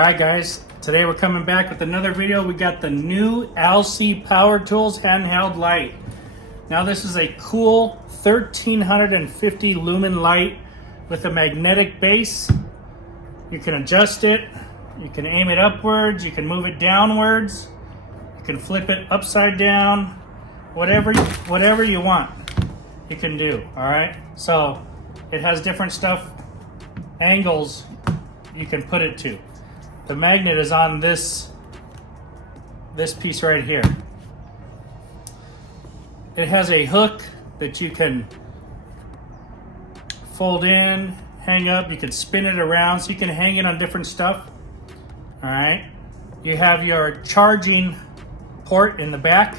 Alright guys, today we're coming back with another video. We got the new LC Power Tools handheld light. Now this is a cool 1350 lumen light with a magnetic base. You can adjust it, you can aim it upwards, you can move it downwards, you can flip it upside down, whatever you want you can do. Alright, so it has different angles you can put it to. The magnet is on this piece right here. It has a hook that you can fold in, hang up, you can spin it around so you can hang it on different stuff. All right. You have your charging port in the back,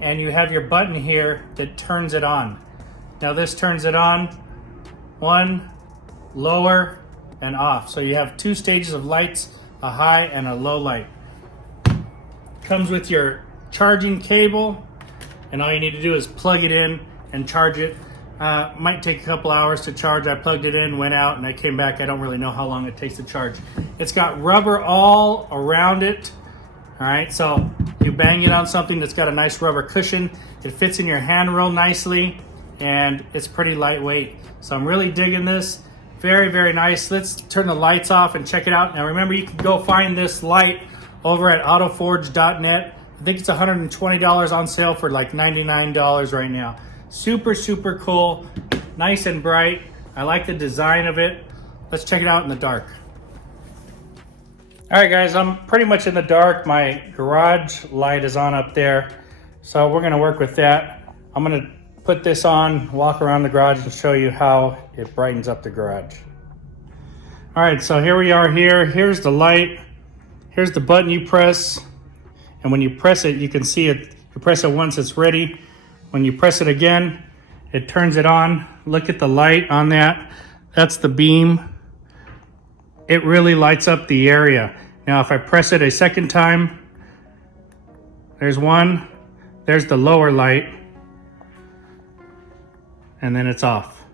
and you have your button here that turns it on. Now this turns it on, one, lower, and off. So you have two stages of lights, a high and a low light. Comes with your charging cable, and all you need to do is plug it in and charge it. Might take a couple hours to charge. I plugged it in, went out, and I came back. I don't really know how long it takes to charge. It's got rubber all around it. All right, so you bang it on something that's got a nice rubber cushion. It fits in your hand real nicely, and it's pretty lightweight. So I'm really digging this. Very, very nice. Let's turn the lights off and check it out. Now remember, you can go find this light over at autoforge.net. I think it's $120 on sale for like $99 right now. Super, super cool. Nice and bright. I like the design of it. Let's check it out in the dark. All right, guys, I'm pretty much in the dark. My garage light is on up there, so we're gonna work with that. I'm gonna put this on, walk around the garage, and show you how it brightens up the garage. All right, so here we are here. Here's the light. Here's the button you press. And when you press it, you can see it. You press it once, it's ready. When you press it again, it turns it on. Look at the light on that. That's the beam. It really lights up the area. Now, if I press it a second time, there's one. There's the lower light. And then it's off.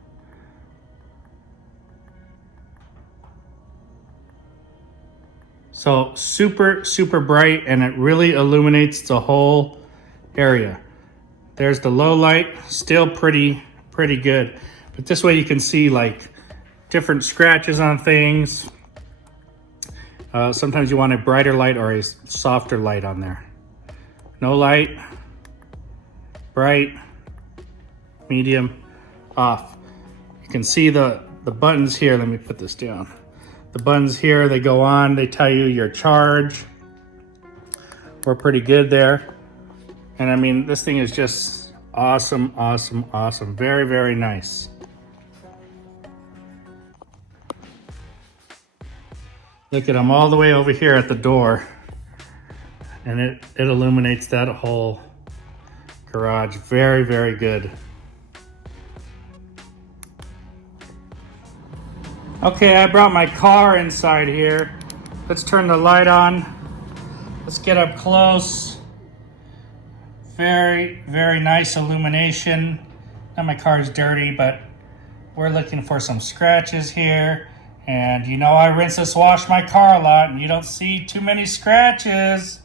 So super, super bright, and it really illuminates the whole area. There's the low light, still pretty good. But this way you can see like different scratches on things. Sometimes you want a brighter light or a softer light on there. No light, bright, medium, off. You can see the buttons here. Let me put this down. The buttons here, they go on, they tell you your charge. We're pretty good there. And I mean, this thing is just awesome, awesome, awesome. Very, very nice. Look at them all the way over here at the door. And it illuminates that whole garage. Very, very good. Okay, I brought my car inside here. Let's turn the light on. Let's get up close. Very, very nice illumination. Now my car is dirty, but we're looking for some scratches here. And you know I rinse and wash my car a lot, and you don't see too many scratches.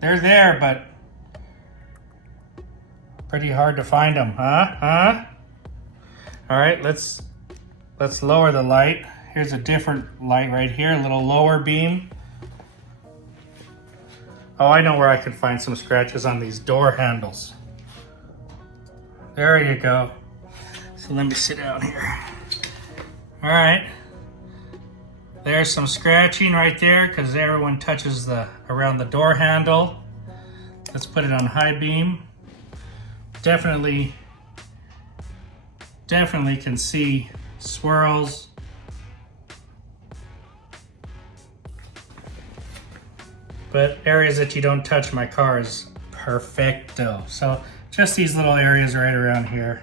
They're there, but pretty hard to find them, huh? All right, let's lower the light. Here's a different light right here, a little lower beam. Oh, I know where I can find some scratches on these door handles. There you go. So let me sit down here. All right. There's some scratching right there because everyone touches around the door handle. Let's put it on high beam. Definitely can see swirls. But areas that you don't touch, my car is perfecto. So just these little areas right around here.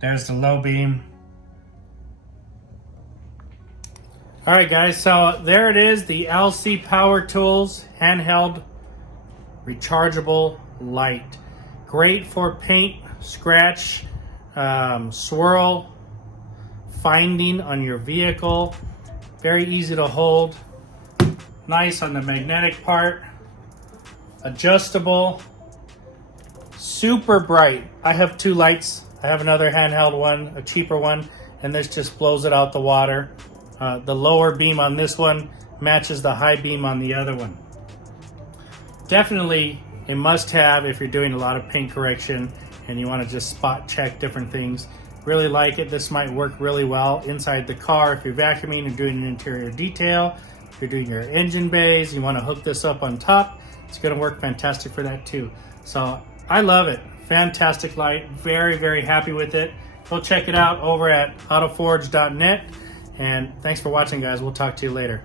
There's the low beam. All right, guys, so there it is, the LC Power Tools handheld rechargeable light. Great for paint, scratch, swirl finding on your vehicle. Very easy to hold. Nice on the magnetic part. Adjustable. Super bright. I have 2 lights. I have another handheld one, a cheaper one, and this just blows it out the water. The lower beam on this one matches the high beam on the other one. Definitely a must-have if you're doing a lot of paint correction and you want to just spot check different things. Really like it. This might work really well inside the car if you're vacuuming and doing an interior detail. If you're doing your engine bays, you want to hook this up on top, it's going to work fantastic for that too. So I love it. Fantastic light. Very, very happy with it. Go check it out over at autoforge.net. And thanks for watching, guys. We'll talk to you later.